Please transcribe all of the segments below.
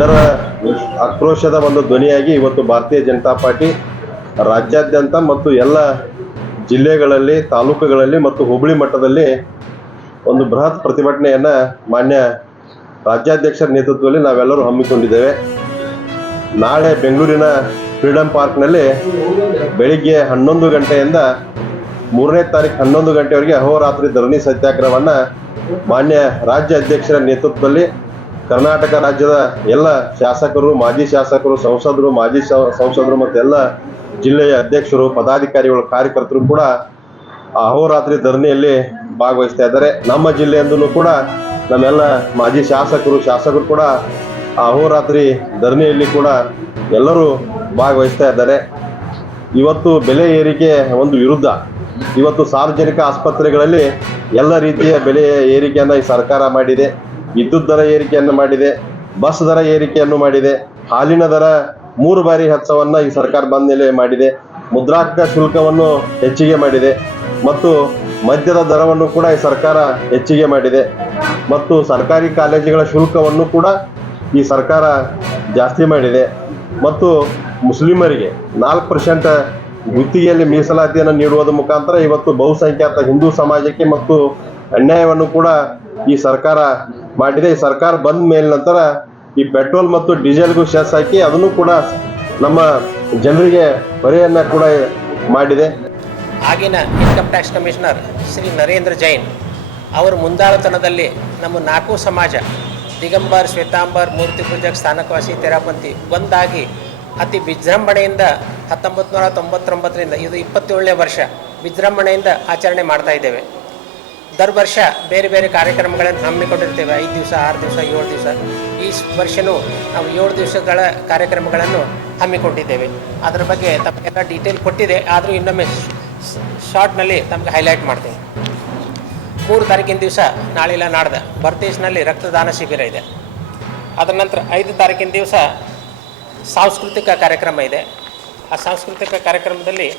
ಜನರ ಆಕ್ರೋಶದ ಒಂದು ಧ್ವನಿಯಾಗಿ ಇವತ್ತು ಭಾರತೀಯ ಜನತಾ ಪಾರ್ಟಿ ರಾಜ್ಯಾದ್ಯಂತ ಮತ್ತು ಎಲ್ಲ ಜಿಲ್ಲೆಗಳಲ್ಲಿ, ತಾಲೂಕುಗಳಲ್ಲಿ ಮತ್ತು ಹೋಬಳಿ ಮಟ್ಟದಲ್ಲಿ ಒಂದು ಬೃಹತ್ ಪ್ರತಿಭಟನೆಯನ್ನು ಮಾನ್ಯ ರಾಜ್ಯಾಧ್ಯಕ್ಷರ ನೇತೃತ್ವದಲ್ಲಿ ನಾವೆಲ್ಲರೂ ಹಮ್ಮಿಕೊಂಡಿದ್ದೇವೆ. ನಾಳೆ ಬೆಂಗಳೂರಿನ ಫ್ರೀಡಂ ಪಾರ್ಕ್ನಲ್ಲಿ ಬೆಳಿಗ್ಗೆ 11 ಗಂಟೆಯಿಂದ 3ನೇ ತಾರೀಕು 11 ಗಂಟೆವರೆಗೆ ಅಹೋರಾತ್ರಿ ಧರಣಿ ಸತ್ಯಾಗ್ರಹವನ್ನು ಮಾನ್ಯ ರಾಜ್ಯ ಅಧ್ಯಕ್ಷರ ನೇತೃತ್ವದಲ್ಲಿ ಕರ್ನಾಟಕ ರಾಜ್ಯದ ಎಲ್ಲ ಶಾಸಕರು, ಮಾಜಿ ಶಾಸಕರು, ಸಂಸದರು, ಮಾಜಿ ಸಂಸದರು ಮತ್ತು ಎಲ್ಲ ಜಿಲ್ಲೆಯ ಅಧ್ಯಕ್ಷರು, ಪದಾಧಿಕಾರಿಗಳು, ಕಾರ್ಯಕರ್ತರು ಕೂಡ ಅಹೋರಾತ್ರಿ ಧರಣಿಯಲ್ಲಿ ಭಾಗವಹಿಸ್ತಾ ಇದ್ದಾರೆ. ನಮ್ಮ ಜಿಲ್ಲೆಯಿಂದಲೂ ಕೂಡ ನಮ್ಮೆಲ್ಲ ಮಾಜಿ ಶಾಸಕರು ಕೂಡ ಅಹೋರಾತ್ರಿ ಧರಣಿಯಲ್ಲಿ ಕೂಡ ಎಲ್ಲರೂ ಭಾಗವಹಿಸ್ತಾ ಇದ್ದಾರೆ. ಇವತ್ತು ಬೆಲೆ ಏರಿಕೆ ಒಂದು ವಿರುದ್ಧ ಇವತ್ತು ಸಾರ್ವಜನಿಕ ಆಸ್ಪತ್ರೆಗಳಲ್ಲಿ ಎಲ್ಲ ರೀತಿಯ ಬೆಲೆ ಏರಿಕೆಯನ್ನು ಈ ಸರ್ಕಾರ ಮಾಡಿದೆ. ವಿದ್ಯುತ್ ದರ ಏರಿಕೆಯನ್ನು ಮಾಡಿದೆ, ಬಸ್ ದರ ಏರಿಕೆಯನ್ನು ಮಾಡಿದೆ, ಹಾಲಿನ ದರ 3 ಬಾರಿ ಹೆಚ್ಚಳವನ್ನು ಈ ಸರ್ಕಾರ ಬಂದ ಮೇಲೆ ಮಾಡಿದೆ, ಮುದ್ರಾಂಕ ಶುಲ್ಕವನ್ನು ಹೆಚ್ಚಿಗೆ ಮಾಡಿದೆ ಮತ್ತು ಮದ್ಯದ ದರವನ್ನು ಕೂಡ ಈ ಸರ್ಕಾರ ಹೆಚ್ಚಿಗೆ ಮಾಡಿದೆ ಮತ್ತು ಸರ್ಕಾರಿ ಕಾಲೇಜುಗಳ ಶುಲ್ಕವನ್ನು ಕೂಡ ಈ ಸರ್ಕಾರ ಜಾಸ್ತಿ ಮಾಡಿದೆ ಮತ್ತು ಮುಸ್ಲಿಮರಿಗೆ 4% ಗುತ್ತಿಗೆಯಲ್ಲಿ ಮೀಸಲಾತಿಯನ್ನು ನೀಡುವುದರ ಮುಖಾಂತರ ಇವತ್ತು ಬಹುಸಂಖ್ಯಾತ ಹಿಂದೂ ಸಮಾಜಕ್ಕೆ ಮತ್ತು ಅನ್ಯಾಯವನ್ನು ಕೂಡ ಈ ಸರ್ಕಾರ ಮಾಡಿದೆ. ಈ ಸರ್ಕಾರ ಬಂದ ಮೇಲೆ ನಂತರ ಈ ಪೆಟ್ರೋಲ್ ಮತ್ತು ಡೀಸೆಲ್ಗೂ ಸೆಸ್ ಹಾಕಿ ಅದನ್ನು ಕೂಡ ನಮ್ಮ ಜನರಿಗೆ ಹೊರೆಯನ್ನು ಕೂಡ ಮಾಡಿದೆ. ಆಗಿನ income tax commissioner Shri Narendra Jain ಅವರ ಮುಂದಾಳತನದಲ್ಲಿ ನಮ್ಮ 4 ಸಮಾಜ ದಿಗಂಬರ್, ಶ್ವೇತಾಂಬರ್, ಮೂರ್ತಿ ಪೂಜಕ್, ಸ್ಥಾನಕವಾಸಿ, ತೆರಾಪಂಥಿ ಒಂದಾಗಿ ಅತಿ ವಿಜೃಂಭಣೆಯಿಂದ 1999ರಿಂದ ಇದು 27ನೇ ವರ್ಷ ವಿಜೃಂಭಣೆಯಿಂದ ಆಚರಣೆ ಮಾಡ್ತಾ ಇದ್ದೇವೆ. ದರ್ ವರ್ಷ ಬೇರೆ ಬೇರೆ ಕಾರ್ಯಕ್ರಮಗಳನ್ನು ಹಮ್ಮಿಕೊಂಡಿರ್ತೇವೆ. 5 ದಿವಸ, 6 ದಿವಸ, 7 ದಿವಸ. ಈ ವರ್ಷವೂ ನಾವು 7 ದಿವಸಗಳ ಕಾರ್ಯಕ್ರಮಗಳನ್ನು ಹಮ್ಮಿಕೊಂಡಿದ್ದೇವೆ. ಅದರ ಬಗ್ಗೆ ತಮಗೆಲ್ಲ ಡೀಟೇಲ್ ಕೊಟ್ಟಿದೆ, ಆದರೂ ಇನ್ನೊಮ್ಮೆ ಶಾರ್ಟ್ನಲ್ಲಿ ತಮಗೆ ಹೈಲೈಟ್ ಮಾಡ್ತೇವೆ. 3 ತಾರೀಕಿನ ದಿವಸ ನಾಳೆಲ್ಲ ನಾಡ್ದು ಬರ್ತೇಜ್ನಲ್ಲಿ ರಕ್ತದಾನ ಶಿಬಿರ ಇದೆ. ಅದರ ನಂತರ 5 ತಾರೀಕಿನ ದಿವಸ ಸಾಂಸ್ಕೃತಿಕ ಕಾರ್ಯಕ್ರಮ ಇದೆ. ಆ ಸಾಂಸ್ಕೃತಿಕ ಕಾರ್ಯಕ್ರಮದಲ್ಲಿ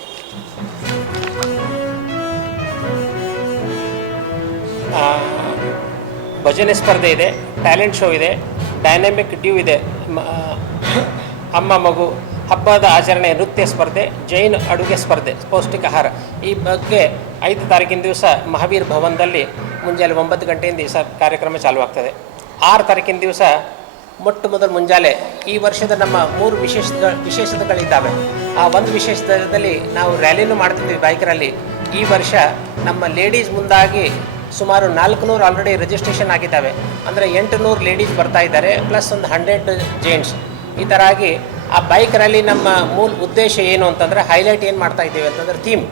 ಭಜನೆ ಸ್ಪರ್ಧೆ ಇದೆ, ಟ್ಯಾಲೆಂಟ್ ಶೋ ಇದೆ, ಡೈನಾಮಿಕ್ ಡ್ಯೂ ಇದೆ, ಅಮ್ಮ ಮಗು ಹಬ್ಬದ ಆಚರಣೆ ನೃತ್ಯ ಸ್ಪರ್ಧೆ, ಜೈನ್ ಅಡುಗೆ ಸ್ಪರ್ಧೆ, ಪೌಷ್ಟಿಕ ಆಹಾರ. ಈ ಬಗ್ಗೆ 5 ತಾರೀಕಿನ ದಿವಸ ಮಹಾವೀರ್ ಭವನದಲ್ಲಿ ಮುಂಜಾನೆ 9 ಗಂಟೆಯಿಂದ ಈ ಕಾರ್ಯಕ್ರಮ ಚಾಲುವಾಗ್ತದೆ. 6 ತಾರೀಕಿನ ದಿವಸ ಮೊಟ್ಟ ಮೊದಲು ಮುಂಜಾನೆ ಈ ವರ್ಷದ ನಮ್ಮ 3 ವಿಶೇಷತೆಗಳಿದ್ದಾವೆ. ಆ ಒಂದು ವಿಶೇಷದಲ್ಲಿ ನಾವು ರ್ಯಾಲಿನೂ ಮಾಡ್ತಿದ್ದೀವಿ, ಬೈಕ್ ರ್ಯಾಲಿ. ಈ ವರ್ಷ ನಮ್ಮ ಲೇಡೀಸ್ ಮುಂದಾಗಿ ಸುಮಾರು 400 ಆಲ್ರೆಡಿ ರಿಜಿಸ್ಟ್ರೇಷನ್ ಆಗಿದ್ದಾವೆ. ಅಂದರೆ 800 ಲೇಡೀಸ್ ಬರ್ತಾ ಇದ್ದಾರೆ, ಪ್ಲಸ್ ಒಂದು 100 ಜೆಂಟ್ಸ್. ಈ ಥರ ಆಗಿ ಆ ಬೈಕ್ ರ್ಯಾಲಿ ನಮ್ಮ ಮೂಲ ಉದ್ದೇಶ ಏನು ಅಂತಂದರೆ, ಹೈಲೈಟ್ ಏನು ಮಾಡ್ತಾ ಇದ್ದೀವಿ ಅಂತಂದ್ರೆ ಥೀಮ್